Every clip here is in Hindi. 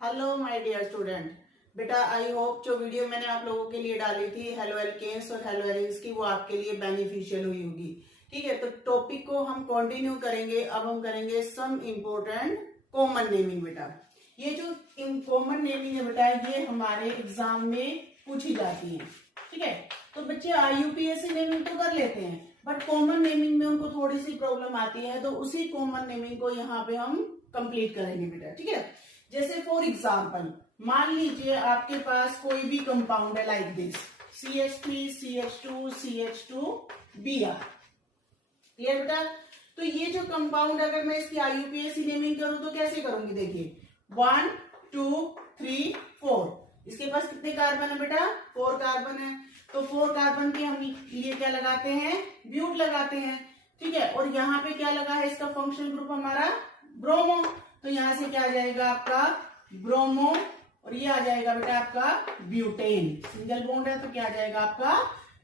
Hello my dear student. बेटा आई होप जो वीडियो मैंने आप लोगों के लिए डाली थी हेलो एल्केन्स और हेलो एरिन्स की, वो आपके लिए बेनिफिशियल हुई होगी। ठीक है, तो टॉपिक को हम कंटिन्यू करेंगे। अब हम करेंगे सम इम्पोर्टेंट कॉमन नेमिंग। बेटा ये जो कॉमन नेमिंग है बेटा, ये हमारे एग्जाम में पूछी जाती है। ठीक है, तो बच्चे IUPAC नेमिंग तो कर लेते हैं, बट कॉमन नेमिंग में उनको थोड़ी सी प्रॉब्लम आती है, तो उसी कॉमन नेमिंग को यहाँ पे हम कंप्लीट करेंगे बेटा। ठीक है, जैसे फॉर एग्जाम्पल मान लीजिए आपके पास कोई भी कंपाउंड है like this CH3 CH2 CH2Br। Clear बेटा? तो ये जो कंपाउंड अगर मैं इसकी IUPAC नेमिंग करूं तो कैसे करूंगी? देखिए 1 2 3 4, इसके पास कितने कार्बन है बेटा? 4 कार्बन है। तो 4 कार्बन के हम लिए क्या लगाते हैं? ब्यूट लगाते हैं। ठीक है, और यहाँ पे क्या लगा है? इसका फंक्शनल ग्रुप हमारा ब्रोमो। तो यहां से क्या आ जाएगा आपका? ब्रोमो, और ये आ जाएगा बेटा आपका ब्यूटेन। सिंगल बॉन्ड है तो क्या आ जाएगा आपका?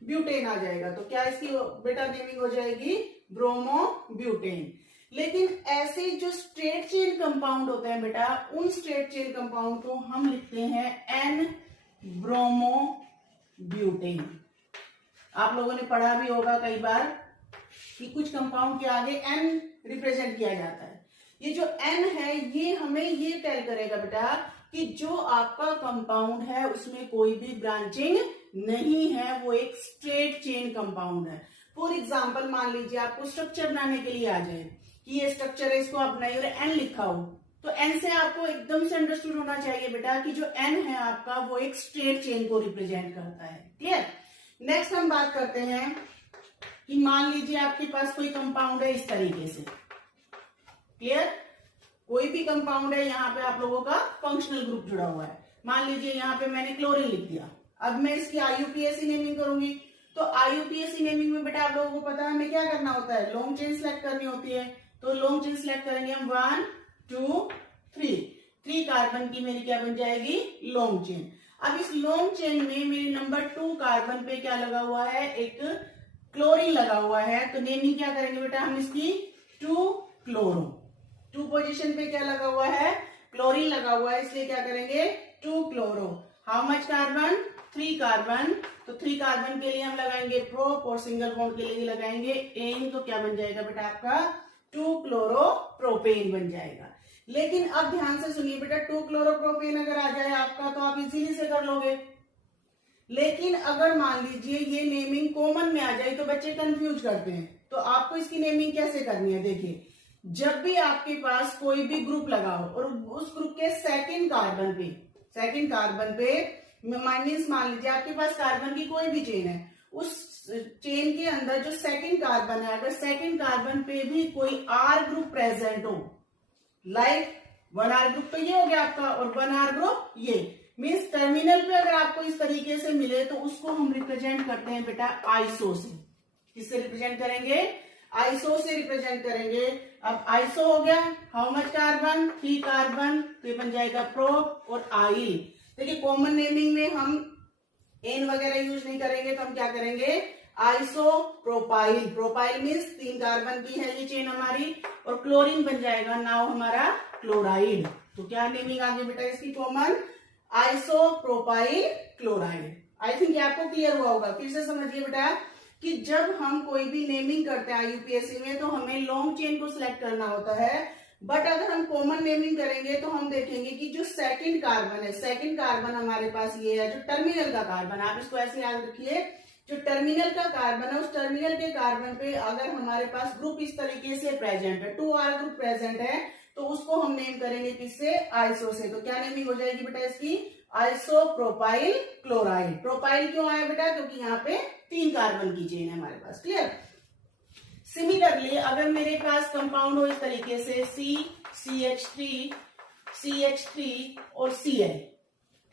ब्यूटेन आ जाएगा। तो क्या इसकी बेटा नेमिंग हो जाएगी? Bromo butane. लेकिन ऐसे जो स्ट्रेट चेन कंपाउंड होते हैं बेटा, उन स्ट्रेट चेन कंपाउंड को हम लिखते हैं N ब्रोमो ब्यूटेन। आप लोगों ने पढ़ा भी होगा कई बार कि कुछ कंपाउंड के आगे N रिप्रेजेंट किया जाता है। ये जो N है ये हमें ये टेल करेगा बेटा कि जो आपका कंपाउंड है उसमें कोई भी ब्रांचिंग नहीं है, वो एक स्ट्रेट चेन कंपाउंड है। फॉर एग्जांपल मान लीजिए आपको स्ट्रक्चर बनाने के लिए आ जाए कि ये स्ट्रक्चर है, इसको आप बनाइए और N लिखा हो, तो N से आपको एकदम से अंडरस्टूड होना चाहिए बेटा कि जो N है आपका वो एक स्ट्रेट चेन को रिप्रेजेंट करता है। क्लियर? नेक्स्ट हम बात करते हैं कि मान लीजिए आपके पास कोई कंपाउंड है इस तरीके से। क्लियर? कोई भी कंपाउंड है, यहाँ पे आप लोगों का फंक्शनल ग्रुप जुड़ा हुआ है। मान लीजिए यहाँ पे मैंने क्लोरीन लिख दिया। अब मैं इसकी IUPAC नेमिंग करूंगी, तो IUPAC नेमिंग में बेटा आप लोगों को पता है हमें क्या करना होता है? लॉन्ग चेन सेलेक्ट करनी होती है। तो लॉन्ग चेन सेलेक्ट करेंगे हम 1 2 3 कार्बन की मेरी क्या बन जाएगी? Long chain. अब इस लॉन्ग चेन में मेरे नंबर 2 कार्बन पे क्या लगा हुआ है? एक क्लोरीन लगा हुआ है। तो नेमिंग क्या करेंगे बेटा हम इसकी? 2 क्लोरो। 2 पोजीशन पे क्या लगा हुआ है? क्लोरीन लगा हुआ है, इसलिए क्या करेंगे? 2 chloro. How much carbon? 3 carbon. तो 3 कार्बन के लिए हम लगाएंगे प्रोप, और सिंगल बॉन्ड के लिए लगाएंगे एन। तो क्या बन जाएगा बेटा आपका? 2 क्लोरो प्रोपेन बन जाएगा। लेकिन अब ध्यान से सुनिए बेटा, 2 क्लोरो प्रोपेन अगर आ जाए आपका तो आप इजीली से कर लोगे। लेकिन अगर मान लीजिए ये नेमिंग कॉमन में आ जाए तो बच्चे कंफ्यूज करते हैं। तो आपको इसकी नेमिंग कैसे करनी है? देखिए, जब भी आपके पास कोई भी ग्रुप लगा हो और उस ग्रुप के सेकंड कार्बन पे माइनस, मान लीजिए आपके पास कार्बन की कोई भी चेन है, उस चेन के अंदर जो सेकंड कार्बन है, अगर सेकंड कार्बन पे भी कोई R ग्रुप प्रेजेंट हो, लाइक 1R ग्रुप तो ये हो गया आपका, और 1R ग्रुप ये मीन्स टर्मिनल पे अगर आपको इस तरीके से मिले तो उसको हम रिप्रेजेंट करते हैं बेटा आइसो से। किससे रिप्रेजेंट करेंगे? आइसो से रिप्रेजेंट करेंगे। अब आइसो हो गया, हाउ मच कार्बन? 3 कार्बन। तो ये बन जाएगा प्रोप और आइल। देखिए कॉमन नेमिंग में हम एन वगैरह यूज नहीं करेंगे, तो हम क्या करेंगे? Iso propyl. Propyl means 3 carbon की है ये चेन हमारी, और क्लोरीन बन जाएगा नाउ हमारा क्लोराइड। तो क्या नेमिंग आ गई बेटा इसकी? Common iso propyl chloride. I think ये आपको क्लियर हुआ होगा। फिर से समझिए बेटा कि जब हम कोई भी नेमिंग करते हैं IUPAC में तो हमें लॉन्ग चेन को सिलेक्ट करना होता है, बट अगर हम कॉमन नेमिंग करेंगे तो हम देखेंगे कि जो सेकंड कार्बन है, सेकंड कार्बन हमारे पास ये है जो टर्मिनल का कार्बन, आप इसको ऐसे याद रखिए, जो टर्मिनल का कार्बन है उस टर्मिनल के कार्बन पे अगर हमारे पास ग्रुप इस तरीके से प्रेजेंट है, 2R ग्रुप प्रेजेंट है, तो उसको हम नेम करेंगे किससे? आइसो से। तो क्या नेमिंग हो जाएगी बेटा इसकी? Iso propyl chloride. प्रोपाइल क्यों आया बेटा? क्योंकि यहाँ पे 3 कार्बन की चेन है हमारे पास। क्लियर? सिमिलरली अगर मेरे पास कंपाउंड हो इस तरीके से CH3 और Cl।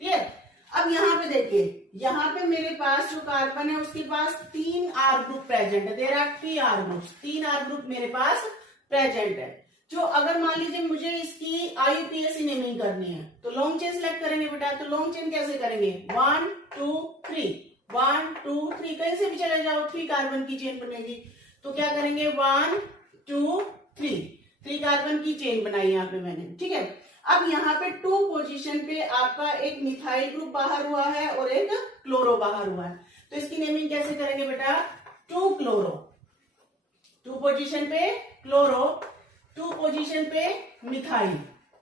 क्लियर? अब यहाँ पे देखिए, यहाँ पे मेरे पास जो कार्बन है उसके पास 3 R ग्रुप प्रेजेंट है। There are 3 R groups, 3 R group मेरे पास प्रेजेंट है। जो अगर मान लीजिए मुझे इसकी IUPAC नेमिंग करनी है तो लॉन्ग चेन सेलेक्ट करेंगे बेटा। तो लॉन्ग चेन कैसे करेंगे? 1 2 3 1 2 3, कहीं से भी चले जाओ 3 कार्बन की चेन बनेगी। तो क्या करेंगे? 1 2 3 कार्बन की चेन बनाई यहाँ पे मैंने। ठीक है, अब यहाँ पे 2 पोजीशन पे आपका एक मिथाइल ग्रुप बाहर हुआ है और एक क्लोरो बाहर हुआ है, तो इसकी नेमिंग कैसे करेंगे बेटा? 2 क्लोरो, 2 पोजीशन पे क्लोरो, 2 पोजीशन पे मिथाइल,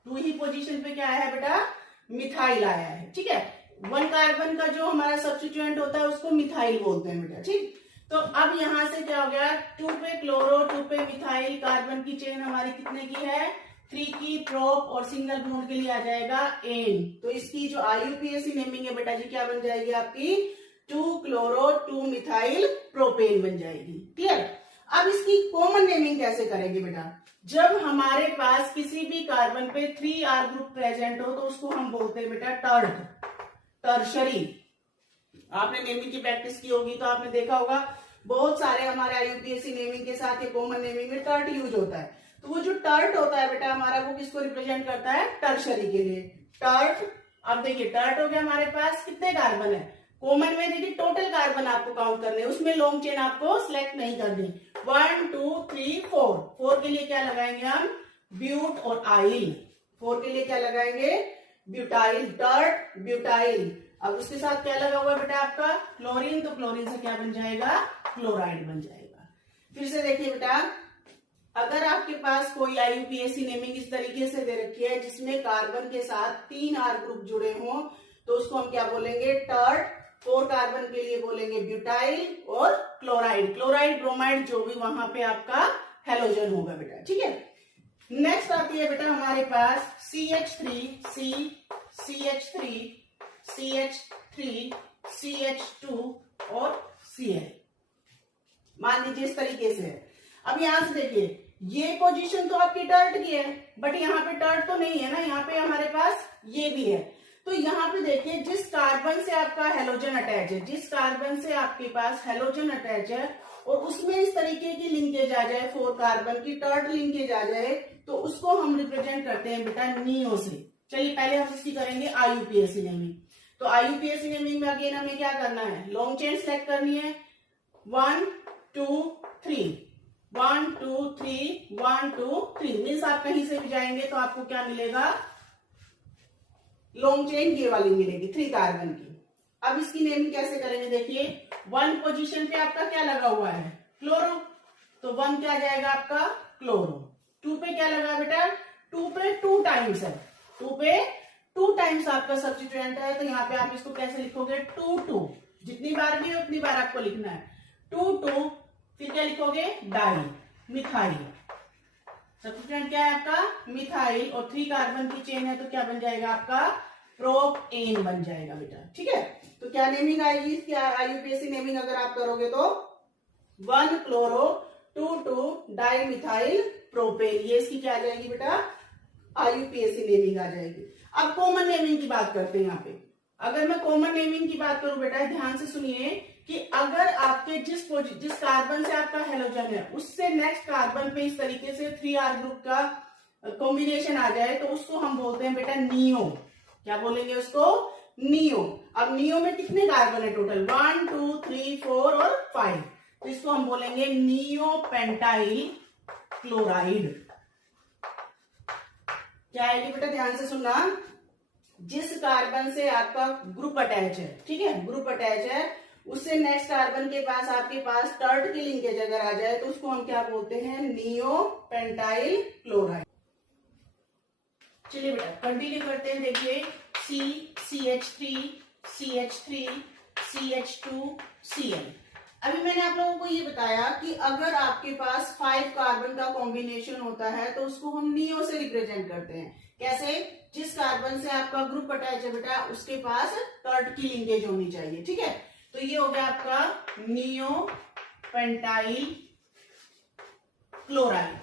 2 ही पोजीशन पे क्या आया है बेटा? मिथाइल आया है। ठीक है, 1 कार्बन का जो हमारा सब्स्टिट्यूएंट होता है उसको मिथाइल बोलते हैं बेटा। ठीक, तो अब यहां से क्या हो गया? 2 पे क्लोरो, 2 पे मिथाइल, कार्बन की चेन हमारी कितने की है? 3 की। प्रोप और सिंगल बॉन्ड के लिए आ जाएगा एन। तो इसकी जो IUPAC नेमिंग है बेटा जी क्या बन जाएगी आपकी? 2 क्लोरो 2 मिथाइल प्रोपेन बन जाएगी। क्लियर? अब इसकी कॉमन नेमिंग कैसे करेंगे बेटा? जब हमारे पास किसी भी कार्बन पे 3R ग्रुप प्रेजेंट हो तो उसको हम बोलते हैं बेटा टर्ट, टर्शरी। आपने नेमिंग की प्रैक्टिस की होगी तो आपने देखा होगा बहुत सारे हमारे IUPAC नेमिंग के साथ ये कॉमन नेमिंग में टर्ट यूज होता है। तो वो जो टर्ट होता है बेटा हमारा, वो किसको रिप्रेजेंट करता है? टर्शरी के लिए टर्ट। अब देखिए टर्ट हो गया हमारे पास, कितने कार्बन है? कॉमन में देखिए टोटल कार्बन आपको काउंट करने, उसमें लॉन्ग चेन आपको सिलेक्ट नहीं करनी। 1 2 3 4, 4 के लिए क्या लगाएंगे हम? ब्यूट और आइल। 4 के लिए क्या लगाएंगे? Butyl, tert butyl. अब उसके साथ क्या लगा हुआ है बेटा आपका? क्लोरीन, तो क्लोरीन से क्या बन जाएगा? क्लोराइड बन जाएगा। फिर से देखिए बेटा, अगर आपके पास कोई IUPAC नेमिंग इस तरीके से दे रखी है जिसमें कार्बन के साथ 3R ग्रुप जुड़े हों तो उसको हम क्या बोलेंगे? टर्ट। 4 कार्बन के लिए बोलेंगे ब्यूटाइल और क्लोराइड, क्लोराइड ब्रोमाइड जो भी वहां पे आपका हेलोजन होगा बेटा। ठीक है, नेक्स्ट आती है बेटा हमारे पास CH3, CH3, CH3, CH2 और Cl। मान लीजिए इस तरीके से है। अब यहां से देखिए ये पोजीशन तो आपकी टर्ट की है, बट यहाँ पे टर्ट तो नहीं है ना, यहाँ पे हमारे पास ये भी है। तो यहाँ पे देखिए जिस कार्बन से आपका हेलोजन अटैच है, जिस कार्बन से आपके पास हेलोजन अटैच है और उसमें इस तरीके की लिंकेज आ जाए, 4 कार्बन की टर्ट लिंकेज आ जाए, तो उसको हम रिप्रेजेंट करते हैं बेटा नियो से। चलिए पहले हम इसकी करेंगे IUPAC नेमिंग। तो IUPAC नेमिंग में अगेन हमें क्या करना है? लॉन्ग चेन सेलेक्ट करनी है। 1 2 3, 1 2 3, 1 2 3 मीन्स आप कहीं से भी जाएंगे तो आपको क्या मिलेगा? लॉन्ग चेन ये वाली मिलेगी 3 कार्बन की। अब इसकी नेमिंग कैसे करेंगे? देखिए 1 पोजीशन पे आपका क्या लगा हुआ है? क्लोरो, तो 1 क्या जाएगा आपका? क्लोरो। 2 पे क्या लगा बेटा? 2 पे 2 टाइम्स है, 2 पे 2 टाइम्स आपका सब्स्टिट्यूएंट है, तो यहाँ पे आप इसको कैसे लिखोगे? 2 2, जितनी बार भी उतनी बार आपको लिखना है। 2 2, फिर क्या लिखोगे? Die, methyl. सब्स्टिट्यूएंट क्या है आपका? मिथाइल, और 3 कार्बन की चेन है तो क्या बन जाएगा आपका? प्रोपेन बन जाएगा बेटा। ठीक है, तो क्या नेमिंग आएगी इसकी? IUPAC नेमिंग अगर आप करोगे तो 1 क्लोरो 2 2 डाई मिथाइल प्रोपेन, ये इसकी क्या आ जाएगी बेटा? IUPAC नेमिंग आ जाएगी। अब कॉमन नेमिंग की बात करते हैं। यहाँ पे अगर मैं कॉमन नेमिंग की बात करूं बेटा, ध्यान से सुनिए कि अगर आपके जिस कार्बन से आपका हेलोजन है उससे नेक्स्ट कार्बन पे इस तरीके से 3R ग्रुप का कॉम्बिनेशन आ जाए तो उसको हम बोलते हैं बेटा नियो। क्या बोलेंगे उसको? नियो। अब नियो में कितने कार्बन है टोटल? 1 2 3 4 और 5, तो इसको हम बोलेंगे नियो पेंटाइल क्लोराइड। क्या आएगी बेटा? ध्यान से सुनना, जिस कार्बन से आपका ग्रुप अटैच है, ठीक है, ग्रुप अटैच है, उससे नेक्स्ट कार्बन के पास आपके पास टर्ट की लिंकेज अगर आ जाए तो उसको हम क्या बोलते हैं? Neo pentyl chloride. चलिए बेटा कंटिन्यू करते हैं। देखिए CH3, CH3, CH2, Cl। अभी मैंने आप लोगों को ये बताया कि अगर आपके पास 5 कार्बन का कॉम्बिनेशन होता है तो उसको हम नियो से रिप्रेजेंट करते हैं। कैसे? जिस कार्बन से आपका ग्रुप अटैच है बेटा उसके पास टर्ट की लिंकेज होनी चाहिए। ठीक है, तो ये हो गया आपका neo pentyl chloride.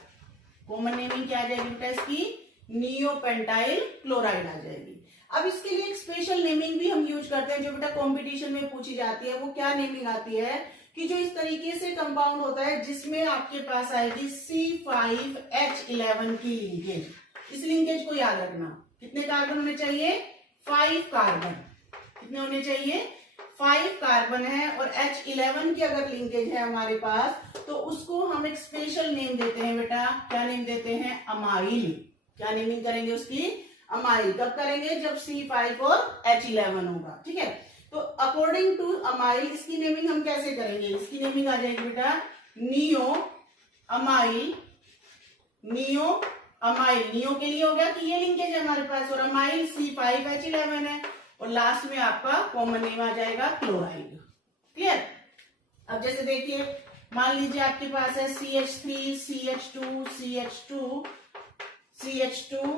Common naming क्या आ जाएगी बेटा इसकी? नियो पेंटाइल क्लोराइड आ जाएगी। अब इसके लिए एक स्पेशल नेमिंग भी हम यूज करते हैं जो बेटा कॉम्पिटिशन में पूछी जाती है। वो क्या नेमिंग आती है कि जो इस तरीके से कंपाउंड होता है जिसमें आपके पास आएगी C5H11 की लिंकेज। इस लिंकेज को याद रखना, कितने कार्बन होने चाहिए? 5 कार्बन। कितने होने चाहिए? 5 कार्बन है, और H11 की अगर लिंकेज है हमारे पास तो उसको हम एक स्पेशल नेम देते हैं बेटा। क्या नेम देते हैं? अमाइल। क्या नेमिंग करेंगे उसकी? अमाइल। कब करेंगे? जब C5 और H11 होगा। ठीक है, तो अकॉर्डिंग टू अमाइल इसकी नेमिंग हम कैसे करेंगे? इसकी नेमिंग आ जाएगी बेटा neo amyl. Neo amyl, neo के लिए हो गया कि ये लिंकेज है हमारे पास, और अमाइल C5H11 है, और लास्ट में आपका कॉमन नेम आ जाएगा क्लोराइड। क्लियर? अब जैसे देखिए, मान लीजिए आपके पास है CH3 CH2 CH2 CH2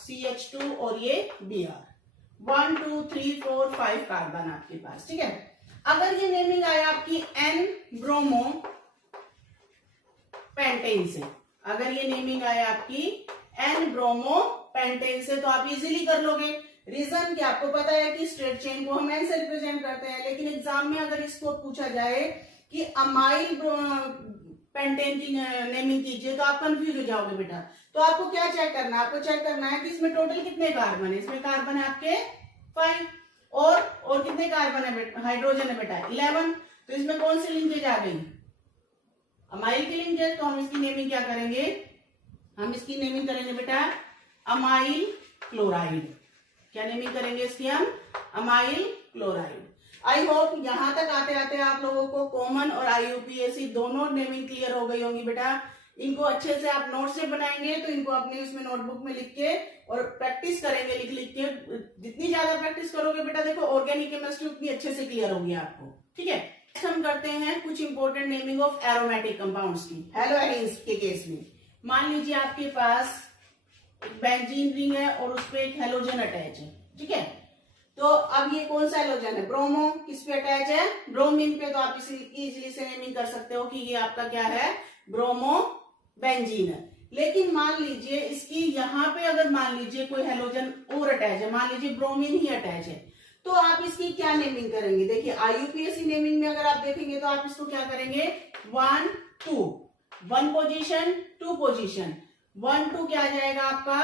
CH2 और ये Br, 1 2 3 4 5 कार्बन आपके पास। ठीक है, अगर ये नेमिंग आया आपकी N ब्रोमो पेंटेन से, अगर ये नेमिंग आया आपकी N ब्रोमो पेंटेन से, तो आप इजीली कर लोगे। रीजन कि आपको पता है कि स्ट्रेट चेन को हम N से रिप्रेजेंट करते हैं, लेकिन एग्जाम में अगर इसको पूछा जाए कि अमाइल पेंटेन की नेमिंग कीजिए तो आप कंफ्यूज हो जाओगे बेटा। तो आपको क्या चेक करना है? आपको चेक करना है कि इसमें टोटल कितने कार्बन है। इसमें कार्बन है आपके 5, और कितने कार्बन है बेटा? हाइड्रोजन है बेटा 11। तो इसमें कौन सी लिंकेज आ गई? अमाइल की लिंकेज। तो हम इसकी नेमिंग क्या करेंगे? हम इसकी नेमिंग करेंगे बेटा अमाइल क्लोराइड। क्या नेमिंग करेंगे इसकी? हम अमाइल क्लोराइड। आई होप यहां तक आते आते आप लोगों को कॉमन और IUPAC दोनों नेमिंग क्लियर हो गई होंगी बेटा। इनको अच्छे से आप नोट से बनाएंगे तो इनको अपने उसमें नोटबुक में लिख के और प्रैक्टिस करेंगे लिख लिख के। जितनी ज्यादा प्रैक्टिस करोगे बेटा, देखो ऑर्गेनिक केमिस्ट्री उतनी अच्छे से क्लियर होगी आपको। ठीक है, हम करते हैं कुछ important naming of aromatic compounds की। हेलोएरिन्स के केस में मान लीजिए आपके पास एक बेंजीन रिंग है और उस पर एक हेलोजन अटैच है। ठीक है, तो अब ये कौन सा हेलोजन है? ब्रोमो। किस पे अटैच है? ब्रोमीन पे। तो आप इजीली से नेमिंग कर सकते हो कि ये आपका क्या है? ब्रोमो बेंजीन है। लेकिन मान लीजिए इसकी यहाँ पे अगर मान लीजिए कोई हेलोजन और अटैच है, मान लीजिए ब्रोमीन ही अटैच है, तो आप इसकी क्या नेमिंग करेंगे? देखिए IUPAC नेमिंग में अगर आप देखेंगे तो आप इसको क्या करेंगे? 1 2, 1 पोजीशन 2 पोजीशन, 1 2 क्या आ जाएगा आपका?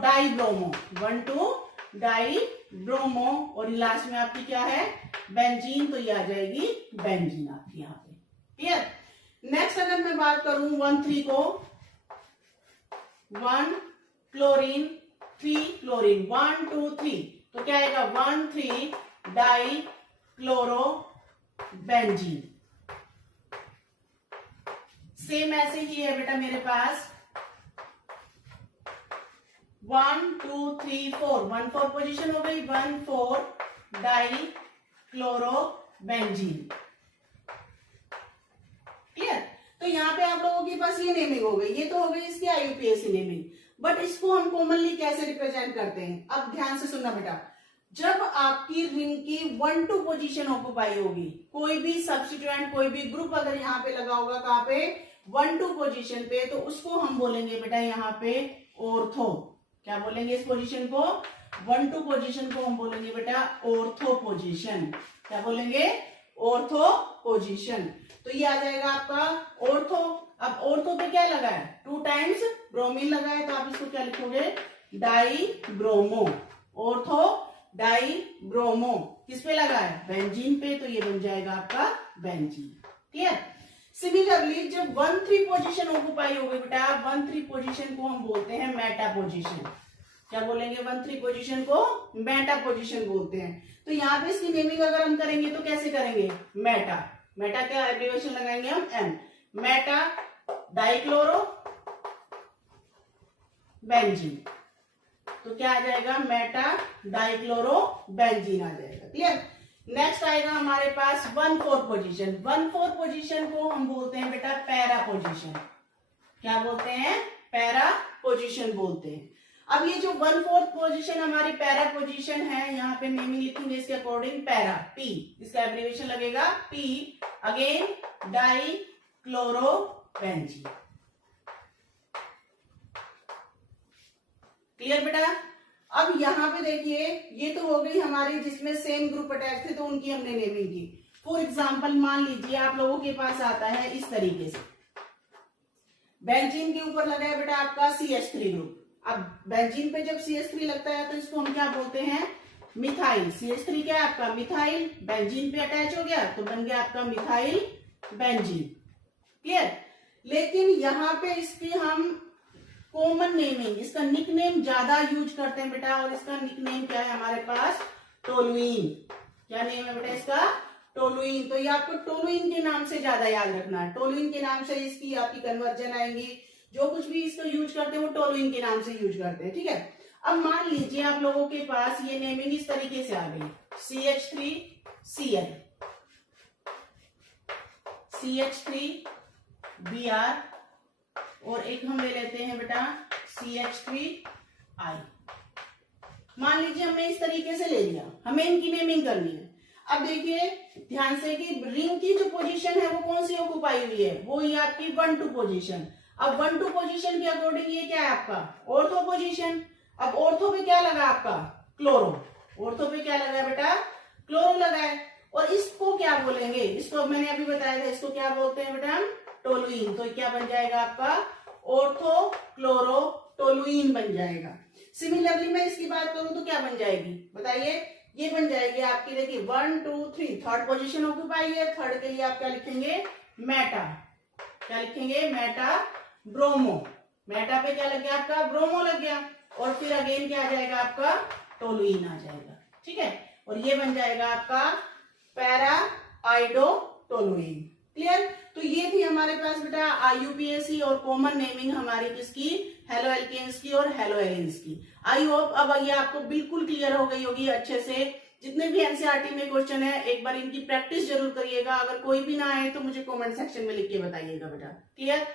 डाई ब्रोमो, 1 2 डाई ब्रोमो, और लास्ट में आपकी क्या है? बेंजीन। तो ये आ जाएगी बेंजीन आपकी यहाँ पे। क्लियर? नेक्स्ट अगर मैं बात करूं 1 3 को, 1 क्लोरीन 3 क्लोरीन, 1 2 3, तो क्या आएगा? 1 3 डाई क्लोरो बेंजीन। सेम ऐसे ही है बेटा मेरे पास 1 2 3 4, 1 4 पोजीशन हो गई, 1 4 डाई क्लोरो बेंजीन। क्लियर? तो यहाँ पे आप लोगों के पास ये नेमिंग हो गई। ये तो हो गई इसकी IUPAC नेमिंग, बट इसको हम कॉमनली कैसे रिप्रेजेंट करते हैं? अब ध्यान से सुनना बेटा, जब आपकी रिंग की 1 2 पोजीशन ऑक्युपाई होगी, कोई भी सब्स्टिट्यूएंट कोई भी ग्रुप अगर यहाँ पे लगा होगा, कहाँ पे? 1 2 पोजीशन पे, तो उसको हम बोलेंगे बेटा यहाँ पे ऑर्थो। क्या बोलेंगे इस पोजीशन को? 1 2 पोजीशन को हम बोलेंगे बेटा ऑर्थो पोजीशन। क्या बोलेंगे? Ortho position. तो ये आ जाएगा आपका ऑर्थो। अब ऑर्थो पे क्या लगा है? 2 टाइम्स ब्रोमीन लगा है, तो आप इसको क्या लिखोगे? Die bromo. Ortho di bromo किस पे लगा है? बेंजीन पे। तो ये बन जाएगा आपका बेंजीन। क्लियर? सिमिलरली जब 1 3 पोजीशन ऑक्युपाई हो गई बेटा, 1 3 पोजीशन को हम बोलते हैं मेटा पोजीशन। क्या बोलेंगे? 1 3 पोजीशन को मेटा पोजीशन बोलते हैं। तो यहाँ पे इसकी नेमिंग अगर हम करेंगे तो कैसे करेंगे? मेटा। मेटा क्या एब्रिविएशन लगाएंगे हम? M। Meta dichloro benzene. तो क्या आ जाएगा? मेटा डाइक्लोरो बेंजीन आ जाएगा। क्लियर? नेक्स्ट आएगा हमारे पास 1 4 पोजीशन। 1 4 पोजीशन को हम बोलते हैं बेटा पैरा पोजीशन। क्या बोलते हैं? पैरा पोजीशन बोलते हैं। अब ये जो 1 4 पोजीशन हमारी पैरा पोजीशन है, यहाँ पे नेमिंग लिखेंगे इसके अकॉर्डिंग पैरा, P। इसका एब्रिविएशन लगेगा P। Again die chloro benzene. Clear बेटा? अब यहाँ पे देखिए, ये तो हो गई हमारी जिसमें सेम ग्रुप अटैच थे तो उनकी हमने नेमिंग की। फॉर एग्जाम्पल मान लीजिए आप लोगों के पास आता है इस तरीके से, बेंजीन के ऊपर लगा है बेटा आपका CH3 ग्रुप। अब बेंजीन पे जब CH3 लगता है तो इसको हम क्या बोलते हैं? मिथाइल। CH3 क्या है आपका? मिथाइल। बेंजीन पे अटैच हो गया तो बन गया आपका मिथाइल बेंजीन। क्लियर? लेकिन यहाँ पे इसकी हम कॉमन नेमिंग, इसका निक नेम ज्यादा यूज करते हैं बेटा, और इसका निक नेम क्या है हमारे पास, टोलुइन। क्या नेम है बेटा इसका, टोलुइन। तो ये आपको टोलुइन के नाम से ज्यादा याद रखना है, टोलुइन के नाम से इसकी आपकी कन्वर्जन आएंगी, जो कुछ भी इसको यूज करते हैं वो टोलुइन के नाम से यूज करते हैं, ठीक है। अब मान लीजिए आप लोगों के पास ये नेमिंग इस तरीके से आ गई, CH3Cl, CH3Br, और एक हम ले लेते हैं बेटा CH3I। मान लीजिए हमने इस तरीके से ले लिया, हमें इनकी नेमिंग करनी है। अब देखिए ध्यान से कि रिंग की जो पोजीशन है वो कौन सी ऑक्युपाई हुई है, वो ये आपकी 1-2 पोजीशन। अब 1-2 पोजीशन के अकॉर्डिंग ये क्या है आपका, ऑर्थो पोजीशन। अब ऑर्थो पे क्या लगा आपका, क्लोरो। ऑर्थो पे क्या लगा बेटा, क्लोरो लगा है। और इसको क्या बोलेंगे, इसको मैंने अभी बताया था, इसको क्या बोलते हैं बेटा, टोलुइन। तो क्या बन जाएगा आपका, ऑर्थो क्लोरो टोलुइन बन जाएगा। सिमिलरली मैं इसकी बात करूं तो क्या बन जाएगी बताइए, ये बन जाएगी आपकी, देखिए 1 2 3 थर्ड पोजीशन ऑक्युपाई है। थर्ड के लिए आप क्या लिखेंगे, मेटा। क्या लिखेंगे, मेटा ब्रोमो। मेटा पे क्या लग गया आपका, ब्रोमो लग गया। और फिर अगेन क्या आ जाएगा आपका, टोलुइन आ जाएगा, ठीक है। और ये बन जाएगा आपका पैरा आइडो टोलुइन। क्लियर। तो ये थी हमारे पास बेटा IUPAC और कॉमन नेमिंग हमारी किसकी, हेलो एल्केन्स की और हेलो एलिन्स की। आई होप अब ये आपको बिल्कुल क्लियर हो गई होगी अच्छे से। जितने भी एनसीईआरटी में क्वेश्चन है एक बार इनकी प्रैक्टिस जरूर करिएगा। अगर कोई भी ना आए तो मुझे कमेंट सेक्शन में लिख के बताइएगा बेटा। क्लियर।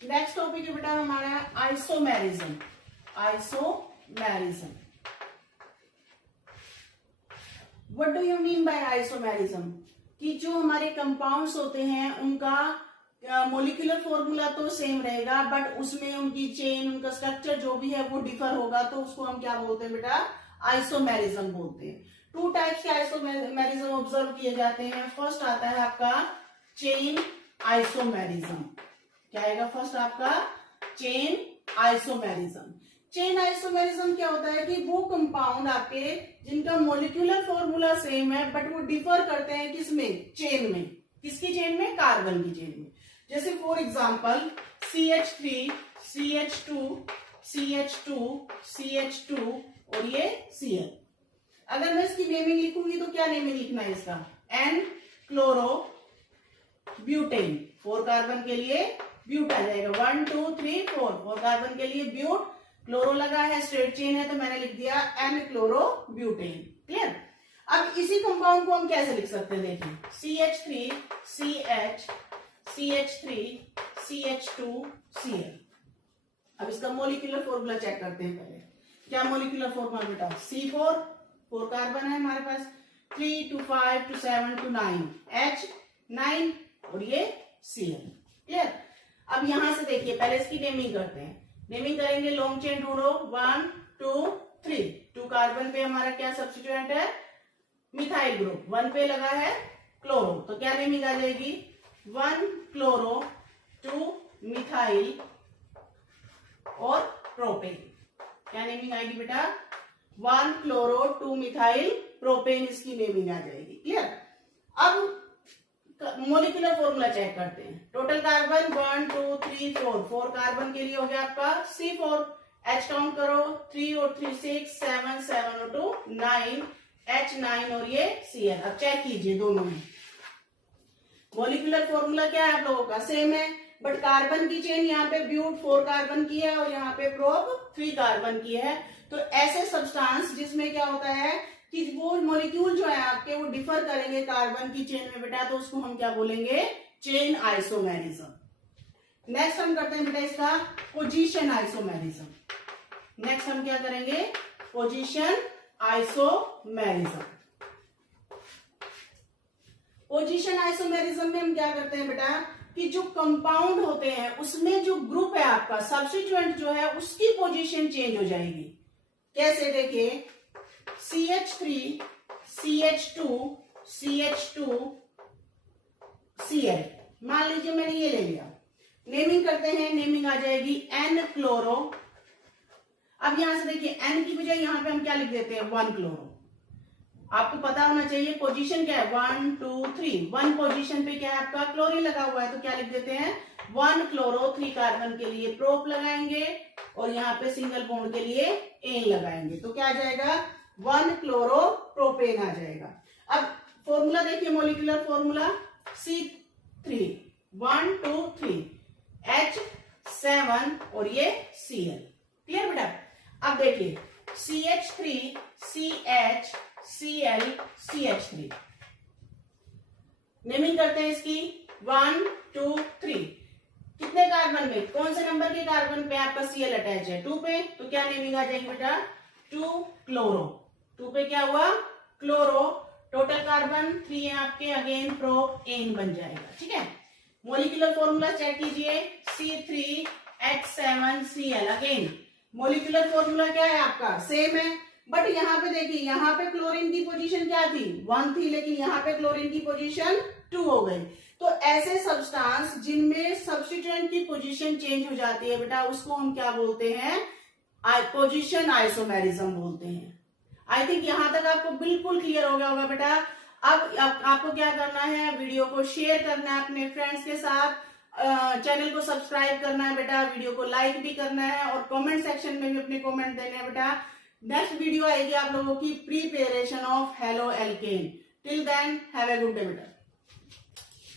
नेक्स्ट टॉपिक है बेटा हमारा isomerism. Isomerism, what do you mean by isomerism, कि जो हमारे कंपाउंड्स होते हैं उनका मोलिकुलर फॉर्मूला तो सेम रहेगा, बट उसमें उनकी चेन, उनका स्ट्रक्चर जो भी है वो डिफर होगा, तो उसको हम क्या बोलते हैं बेटा, आइसोमेरिज्म बोलते हैं। 2 टाइप्स के आइसोमेरिज्म ऑब्जर्व किए जाते हैं। फर्स्ट आता है आपका चेन आइसोमेरिज्म। क्या आएगा फर्स्ट आपका, चेन आइसोमेरिज्म। चेन आइसोमेरिज्म क्या होता है कि वो कंपाउंड आपके जिनका मोलिकुलर फॉर्मूला सेम है बट वो डिफर करते हैं किसमें, चेन में। किसकी चेन में, कार्बन की चेन में। जैसे for example CH3 CH2 CH2 CH2 और ये Cl। अगर मैं इसकी नेमिंग लिखूंगी तो क्या नेमिंग लिखना है इसका, N क्लोरो ब्यूटेन। 4 कार्बन के लिए ब्यूट आ जाएगा, 1 2 3 4। 4 कार्बन के लिए ब्यूट, क्लोरो लगा है, स्ट्रेट चेन है तो मैंने लिख दिया N क्लोरो ब्यूटेन। क्लियर। अब इसी कंपाउंड को हम कैसे लिख सकते हैं, देखिए CH3 CH CH3 CH2 Cl। अब इसका मोलिकुलर फॉर्मूला चेक करते हैं पहले। क्या मोलिकुलर फॉर्मूला बेटा, C4, 4 कार्बन है हमारे पास, 3 to 5 to 7 to 9 H 9 और ये Cl। क्लियर। अब यहां से देखिए पहले इसकी नेमिंग करते हैं। नेमिंग करेंगे, लॉन्ग चेन ढूंढो, 1 2 3। 2 कार्बन पे हमारा क्या सब्स्टिट्यूएंट है, मिथाइल ग्रुप। 1 पे लगा है क्लोरो, तो क्या नेमिंग आ जाएगी, 1 क्लोरो 2 मिथाइल और प्रोपेन। क्या नेमिंग आएगी बेटा, 1 क्लोरो 2 मिथाइल प्रोपेन, इसकी नेमिंग आ जाएगी। क्लियर। अब मोलिकुलर फॉर्मूला चेक करते हैं। Total carbon 1 2 3 4। 4 कार्बन के लिए हो गया आपका C4। H काउंट करो, 3 और 3 6 7 7 और 2 9 H 9 और ये Cl। अब चेक कीजिए दोनों में मोलिकुलर फॉर्मूला क्या है आप लोगों का, सेम है, बट कार्बन की चेन यहाँ पे ब्यूट 4 कार्बन की है और यहाँ पे प्रोप 3 कार्बन की है। तो ऐसे सब्सटेंस जिसमें क्या होता है कि वो मॉलिक्यूल जो है आपके वो डिफर करेंगे कार्बन की चेन में बेटा, तो उसको हम क्या बोलेंगे, चेन आइसोमेरिज्म। नेक्स्ट हम करते हैं बेटा इसका पोजीशन आइसोमेरिज्म। नेक्स्ट हम क्या करेंगे, पोजीशन आइसोमेरिज्म। पोजीशन आइसोमेरिज्म में हम क्या करते हैं बेटा कि जो कंपाउंड होते हैं उसमें जो ग्रुप है आपका, सब्स्टिट्यूएंट जो है उसकी पोजीशन चेंज हो जाएगी। कैसे, देखिए CH3 CH2 CH2 Cl। मान लीजिए मैंने ये ले लिया, नेमिंग करते हैं, नेमिंग आ जाएगी N क्लोरो। अब यहां से देखिए N की बजाय यहां पे हम क्या लिख देते हैं, 1 क्लोरो। आपको पता होना चाहिए पोजीशन क्या है, 1 2 3, 1 पोजीशन पे क्या है आपका क्लोरीन लगा हुआ है, तो क्या लिख देते हैं 1 क्लोरो, 3 कार्बन के लिए प्रोप लगाएंगे और यहाँ पे सिंगल बॉन्ड के लिए एन लगाएंगे, तो क्या आ जाएगा 1 क्लोरो प्रोपेन आ जाएगा। अब फॉर्मूला देखिए, मॉलिक्यूलर फॉर्मूला C3 1 2 3 H7 और ये Cl। क्लियर बेटा। अब देखिए CH3 CH Cl CH3 naming करते हैं इसकी 1 2 3। कितने कार्बन में, कौन से नंबर के कार्बन पे आपका Cl अटैच है, 2 पे, तो क्या नेमिंग आ जाएगी बेटा 2 क्लोरो। 2 पे क्या हुआ क्लोरो, टोटल कार्बन 3 है आपके, अगेन प्रोप एन बन जाएगा। ठीक है, मॉलिक्यूलर फॉर्मूला चेक कीजिए C3H7Cl। अगेन मॉलिक्यूलर फॉर्मूला क्या है आपका सेम है, बट यहाँ पे देखिए यहाँ पे क्लोरीन की पोजीशन क्या थी 1 थी, लेकिन यहाँ पे क्लोरीन की पोजीशन 2 हो गई। तो ऐसे सब्सटेंस जिनमें सब्स्टिट्यूएंट की पोजीशन चेंज हो जाती है बेटा, उसको हम क्या बोलते हैं पोजीशन आइसोमेरिज्म बोलते हैं। आई थिंक यहां तक आपको बिल्कुल क्लियर हो गया होगा बेटा। अब आपको क्या करना है, वीडियो को शेयर करना है अपने फ्रेंड्स के साथ, चैनल को सब्सक्राइब करना है बेटा, वीडियो को लाइक भी करना है और कमेंट सेक्शन में भी अपने कमेंट देने हैं बेटा। नेक्स्ट वीडियो आएगी आप लोगों की preparation of haloalkane. Till then have a good day बेटा।